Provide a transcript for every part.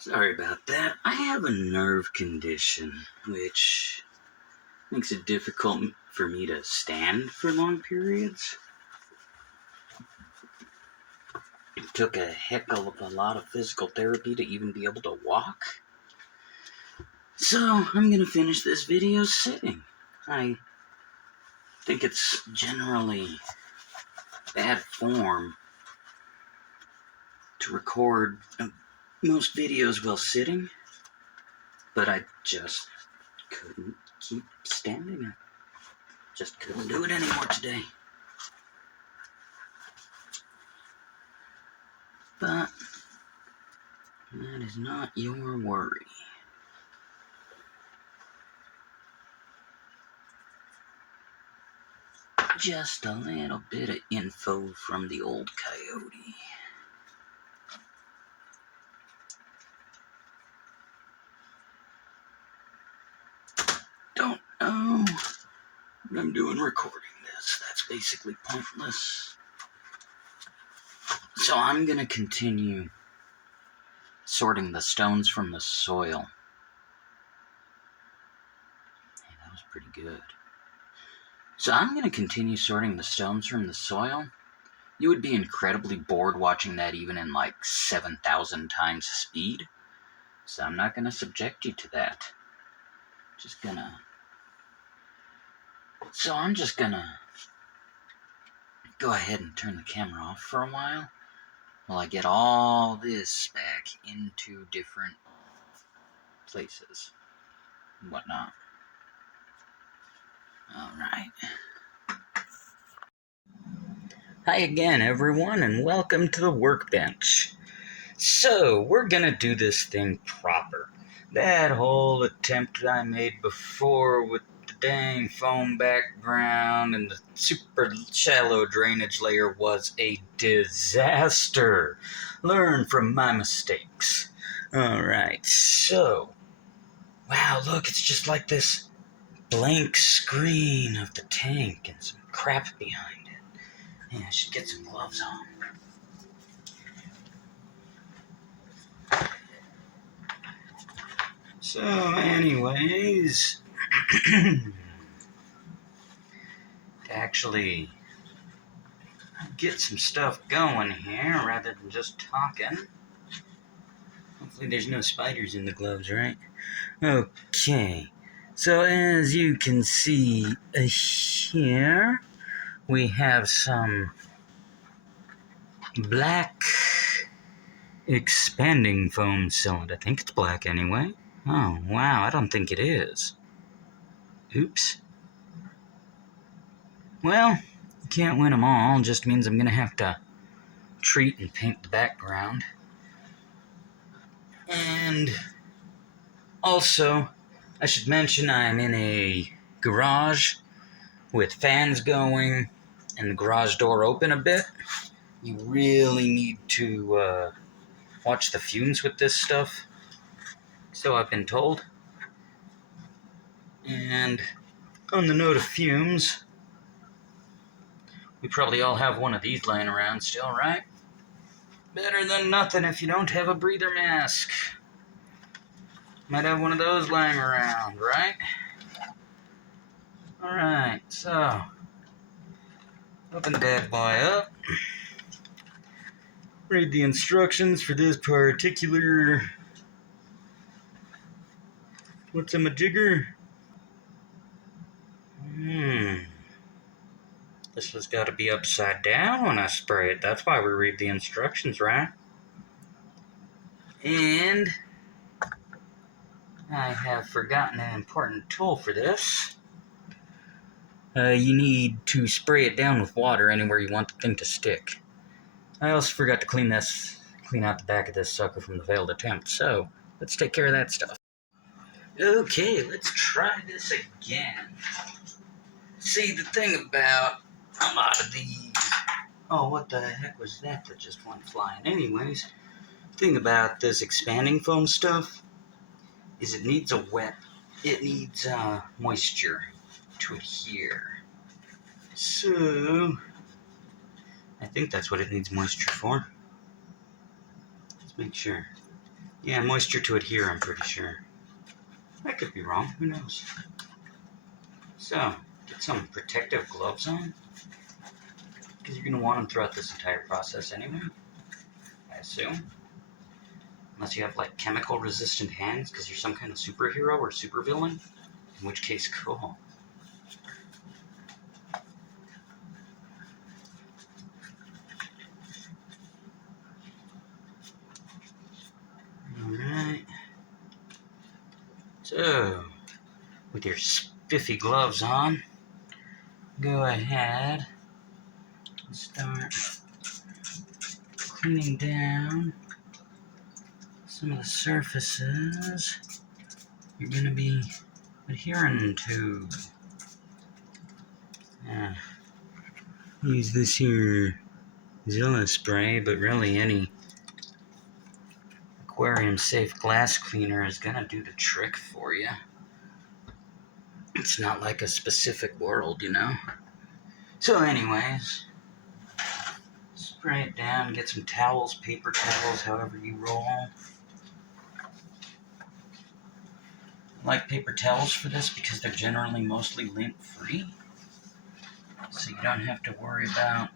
Sorry about that. I have a nerve condition, which makes it difficult for me to stand for long periods. It took a heck of a lot of physical therapy to even be able to walk. So, I'm gonna finish this video sitting. I think it's generally bad form to record most videos while sitting, but I just couldn't keep standing. I just couldn't do it anymore today. But that is not your worry. Just a little bit of info from the old Coyote. Don't know what I'm doing recording this. That's basically pointless. So I'm gonna continue sorting the stones from the soil. Hey, that was pretty good. So I'm gonna continue sorting the stones from the soil. You would be incredibly bored watching that even in like 7,000 times speed. So I'm not gonna subject you to that. So I'm just gonna go ahead and turn the camera off for a while I get all this back into different places and whatnot. Alright. Hi again, everyone, and welcome to the workbench. So, we're gonna do this thing proper. That whole attempt I made before with the dang foam background and the super shallow drainage layer was a disaster. Learn from my mistakes. Alright, so... Wow, look, it's just like this blank screen of the tank and some crap behind it. Yeah, I should get some gloves on. So, anyways, to actually get some stuff going here rather than just talking. Hopefully there's no spiders in the gloves, right? Okay, so as you can see here, we have some black expanding foam cylinder. I think it's black anyway. Oh, wow, I don't think it is. Oops. Well, you can't win them all. It just means I'm going to have to treat and paint the background. And also, I should mention I'm in a garage with fans going and the garage door open a bit. You really need to watch the fumes with this stuff. So I've been told. And on the note of fumes, we probably all have one of these laying around still, right? Better than nothing if you don't have a breather mask. Might have one of those lying around, right? Alright, so open the bad boy up. Read the instructions for this particular... What's a majigger? This has got to be upside down when I spray it. That's why we read the instructions, right? And I have forgotten an important tool for this. You need to spray it down with water anywhere you want the thing to stick. I also forgot to clean out the back of this sucker from the failed attempt, so let's take care of that stuff. Okay, let's try this again. See, the thing about a lot of these... Oh, what the heck was that just went flying? Anyways, the thing about this expanding foam stuff is it needs moisture to adhere. So, I think that's what it needs moisture for. Let's make sure. Yeah, moisture to adhere, I'm pretty sure. I could be wrong, who knows? So, get some protective gloves on, because you're going to want them throughout this entire process anyway, I assume. Unless you have, like, chemical resistant hands, because you're some kind of superhero or supervillain, in which case, cool. Alright. So, with your spiffy gloves on, go ahead and start cleaning down some of the surfaces you're going to be adhering to. Use this here Zilla spray, but really any aquarium safe glass cleaner is going to do the trick for you. It's not like a specific world, you know? So anyways, spray it down, get some towels, paper towels, however you roll. I like paper towels for this because they're generally mostly lint-free. So you don't have to worry about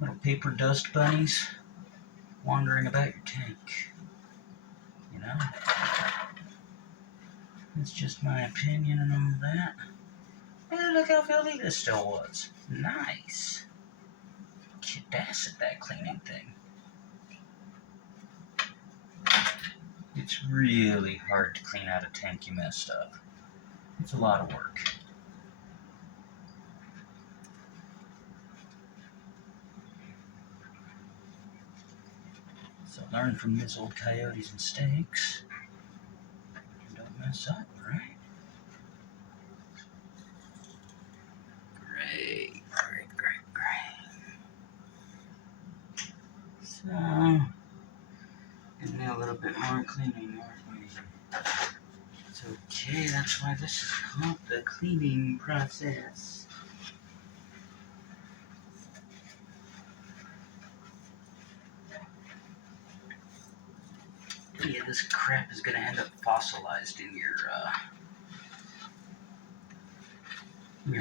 little paper dust bunnies wandering about your tank. You know? That's just my opinion and all that. Hey, look how filthy this still was. Nice. Kick-ass at that cleaning thing. It's really hard to clean out a tank you messed up. It's a lot of work. So learn from this old Coyote's mistakes. And don't mess up, right? Great. So, gonna need a little bit more cleaning, aren't we? It's okay, that's why this is called the cleaning process. Yeah, this crap is gonna end up fossilized in your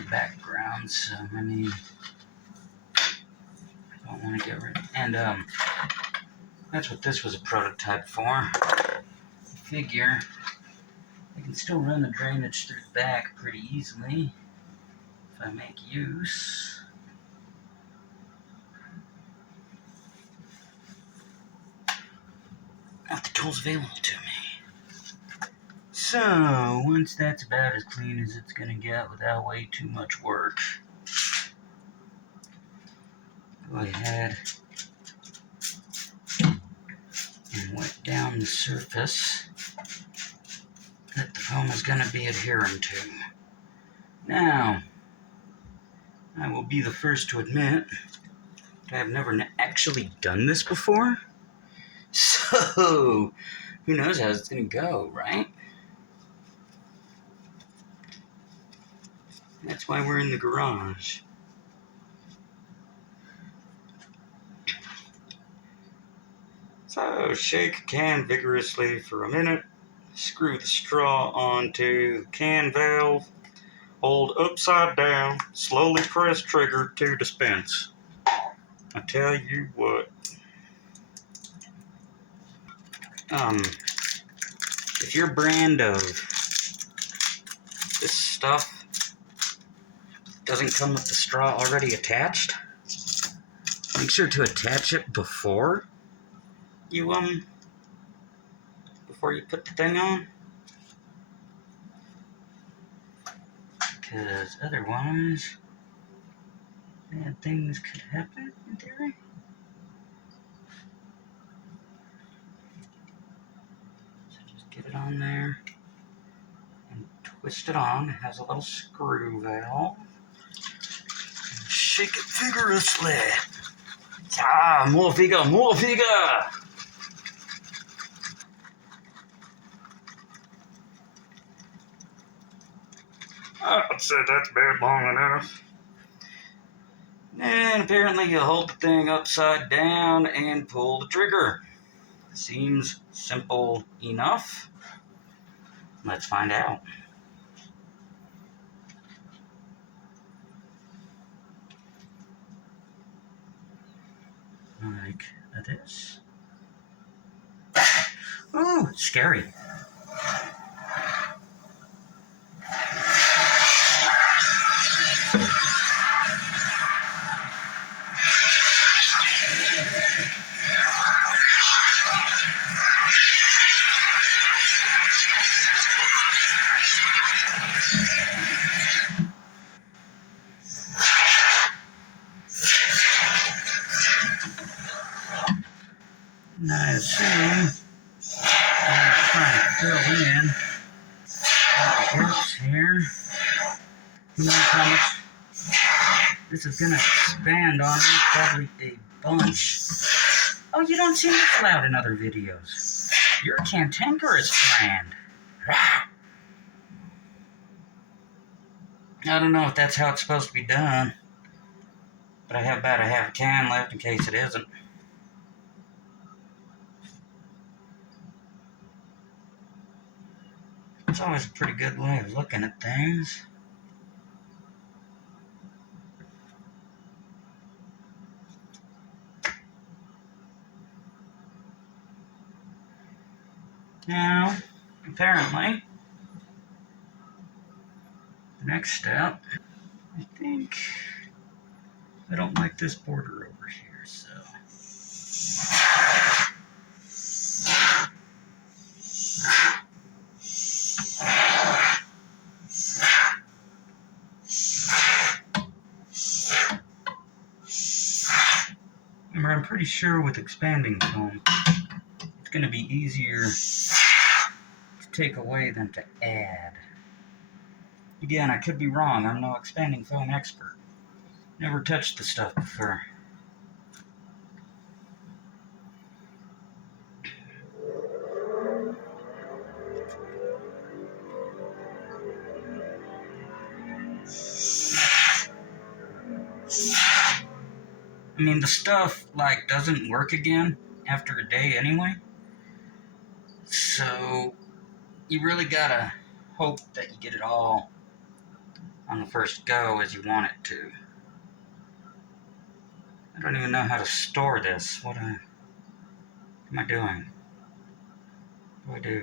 background, so I mean, I don't want to get rid of it. And that's what this was a prototype for. Figure I can still run the drainage through the back pretty easily if I make use. Of the tools available to me. So, once that's about as clean as it's going to get without way too much work, go ahead and wet down the surface that the foam is going to be adhering to. Now, I will be the first to admit that I have never actually done this before. So, who knows how it's going to go, right? That's why we're in the garage. So, shake a can vigorously for a minute. Screw the straw onto the can valve. Hold upside down. Slowly press trigger to dispense. I tell you what. If your brand of this stuff doesn't come with the straw already attached, make sure to attach it before you put the thing on, because otherwise bad things could happen in theory. So just get it on there and twist it on. It has a little screw valve. And shake it vigorously. More vigor, more vigor! I'd say that's been long enough. And apparently you hold the thing upside down and pull the trigger. Seems simple enough. Let's find out. Like this. Ooh, scary. And I assume I'm trying to fill in gaps here. Who knows how much this is gonna expand on me? Probably a bunch. Oh, you don't seem this loud in other videos. You're a cantankerous friend. I don't know if that's how it's supposed to be done, but I have about a half a can left in case it isn't. It's always a pretty good way of looking at things. Now, apparently, the next step, I think I don't like this border over here, so. Remember, I'm pretty sure with expanding foam, it's going to be easier to take away than to add. Again, I could be wrong. I'm no expanding foam expert. Never touched the stuff before. I mean, the stuff, like, doesn't work again after a day anyway. So, you really gotta hope that you get it all on the first go as you want it to. I don't even know how to store this. What am I doing? What do I do?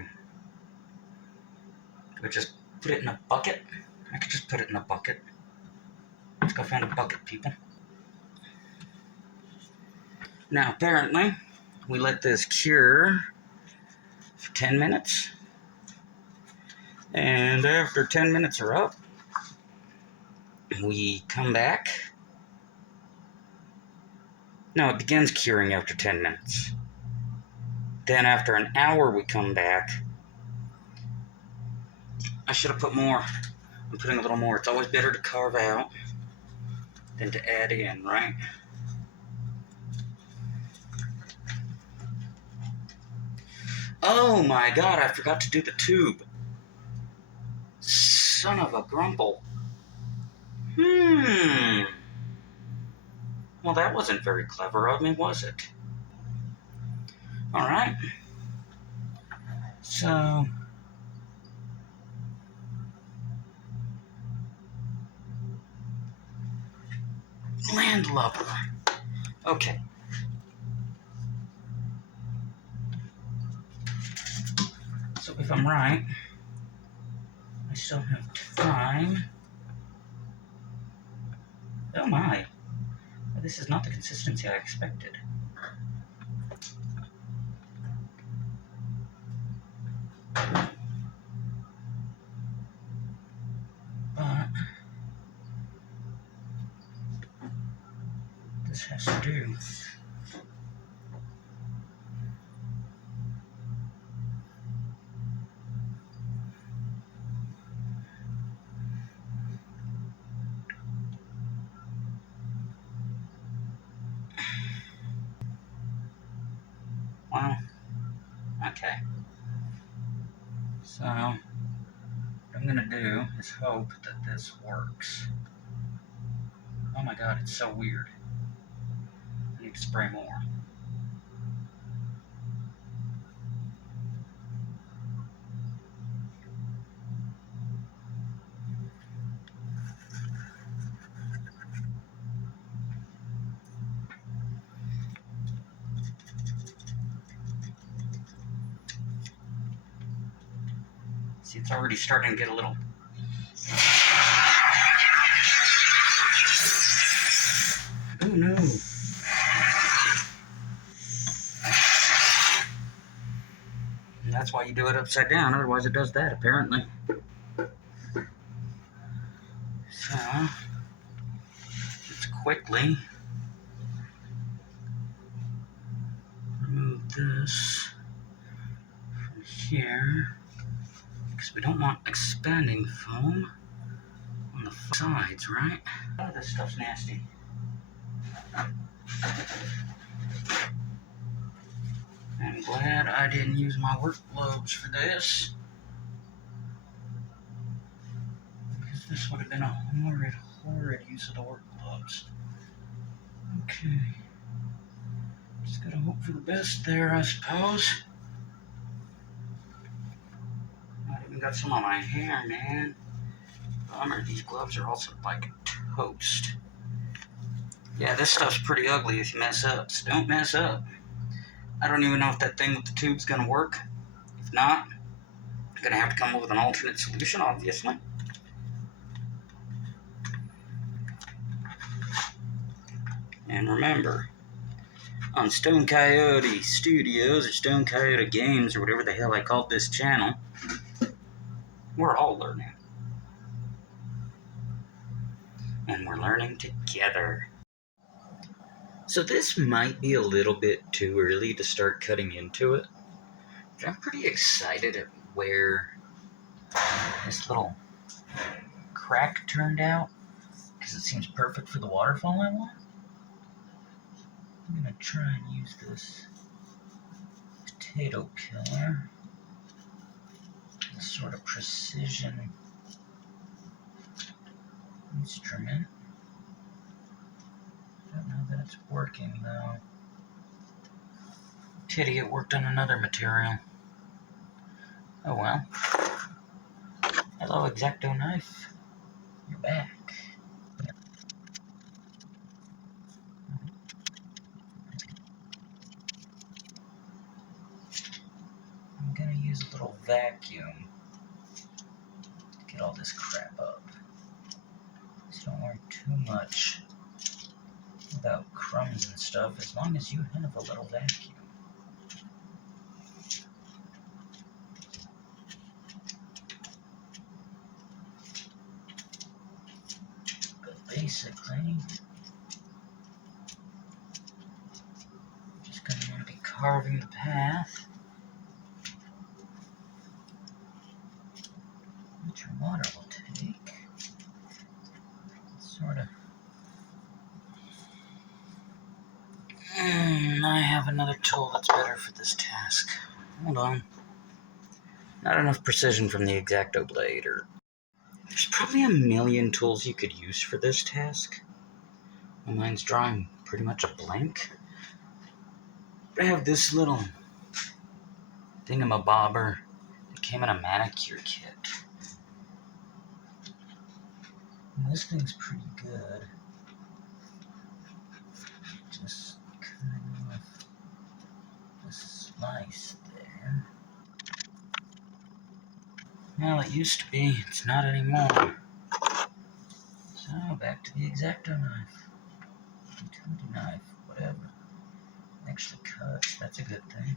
Do I just put it in a bucket? I could just put it in a bucket. Let's go find a bucket, people. Now, apparently, we let this cure for 10 minutes. And after 10 minutes are up, we come back. No, it begins curing after 10 minutes. Then after an hour, we come back. I should have put more. I'm putting a little more. It's always better to carve out than to add in, right? Oh my god, I forgot to do the tube. Son of a grumple. Well, that wasn't very clever of me, was it? Alright. So, landlubber. Okay. So if I'm right, I still have time. Oh my. This is not the consistency I expected. But this has to do. Well, okay. So, what I'm gonna do is hope that this works. Oh my god, it's so weird. I need to spray more. See, it's already starting to get a little... Oh no! And that's why you do it upside down, otherwise it does that, apparently. So, let's quickly remove this from here, because we don't want expanding foam on the sides, right? Oh, this stuff's nasty. I'm glad I didn't use my work gloves for this, because this would have been a horrid use of the work gloves. Okay. Just gotta hope for the best there, I suppose. I even got some on my hair, man. Bummer, these gloves are also like toast. Yeah, this stuff's pretty ugly if you mess up, so don't mess up. I don't even know if that thing with the tube's gonna work. If not, I'm gonna have to come up with an alternate solution, obviously. And remember, on Stone Coyote Studios, or Stone Coyote Games, or whatever the hell I called this channel, we're all learning. And we're learning together. So this might be a little bit too early to start cutting into it, but I'm pretty excited at where this little crack turned out, because it seems perfect for the waterfall I want. I'm gonna try and use this potato pillar, this sort of precision instrument. I don't know that it's working though. Pity it worked on another material. Oh well. Hello, X-Acto knife. You're back. I'm gonna use a little vacuum to get all this crap up. Just don't worry too much about crumbs and stuff, as long as you have a little vacuum. But basically, just gonna want to be carving the path. Which your water will take. Sort of. I have another tool that's better for this task. Hold on. Not enough precision from the X-Acto blade, or... There's probably a million tools you could use for this task. My mind's drawing pretty much a blank. But I have this little thingamabobber that came in a manicure kit. And this thing's pretty good. Just kind of a slice there. Well, it used to be. It's not anymore. So, back to the X-Acto knife. Utility knife, whatever. Actually cuts. That's a good thing.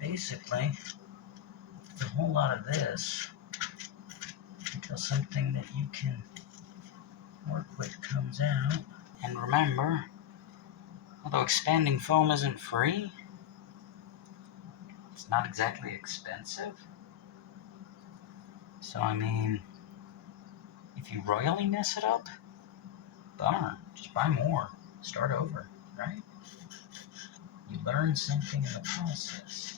Basically, a whole lot of this until something that you can work with comes out. And remember, although expanding foam isn't free, it's not exactly expensive. So I mean, if you royally mess it up, bummer, just buy more, start over, right? You learn something in the process.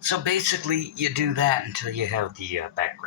So basically, you do that until you have the back